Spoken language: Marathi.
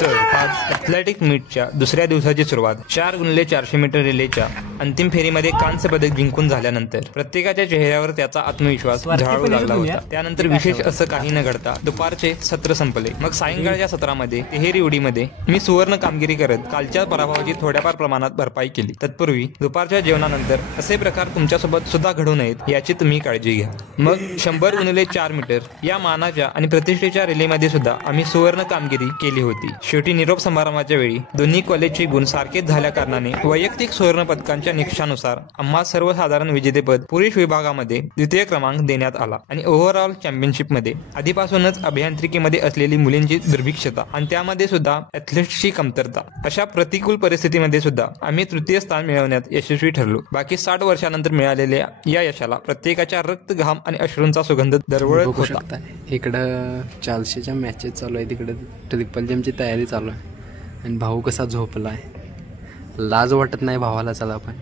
तर आज ॲथलेटिक मीटच्या दुसऱ्या दिवसाची सुरुवात 4x400 मीटर रिलेच्या अंतिम फेरीमध्ये कांस्य पदक जिंकून झाल्यानंतर प्रत्येकाच्या चेहऱ्यावर त्याचा आत्मविश्वास झळाळू लागला होता। त्यानंतर विशेष असं काही न घडता दुपारचे सत्र संपले। मग सायंकाळच्या सत्रामध्ये तिहेरी उडीमध्ये मी सुवर्ण कामगिरी करत कालच्या पराभवाची थोड्याफार प्रमाणात भरपाई केली। तत्पूर्वी दुपारच्या जेवणानंतर असे प्रकार तुमच्यासोबत सुद्धा घडू नयेत याची तुम्ही काळजी घ्या। मग 100x4 मीटर या मानाच्या आणि प्रतिष्ठेच्या रिलेमध्ये सुद्धा आम्ही सुवर्ण कामगिरी केली होती। शेवटी निरोप समारंभाच्या वेळी दोन्ही कॉलेजचे गुण सारखेच झाल्या कारणाने वैयक्तिक सुवर्ण पदकांच्या निकषानुसार आम्हा सर्वसाधारण विजेतेपद पुरुष विभागामध्ये द्वितीय क्रमांक देण्यात आला आणि ओव्हरऑल चॅम्पियनशिपमध्ये आधीपासूनच अभियांत्रिकीमध्ये असलेली मुलींची दुर्भिक्षता आणि त्यामध्ये सुद्धा ॲथलीट्सची कमतरता अशा प्रतिकूल परिस्थितीमध्ये सुद्धा आम्ही तृतीय स्थान मिळवण्यात यशस्वी ठरलो। बाकी 60 वर्षानंतर मिळालेल्या या यशाला प्रत्येकाच्या रक्त, घाम आणि अश्रूंचा सुगंध दरवळत होता। इकडं 400च्या मॅचेस चालू आहे, तिकडे ट्रिपल जम्पची तयारी चालू आहे आणि भाऊ कसा झोपलाय। लाज वाटत नाही भावाला। चला आपण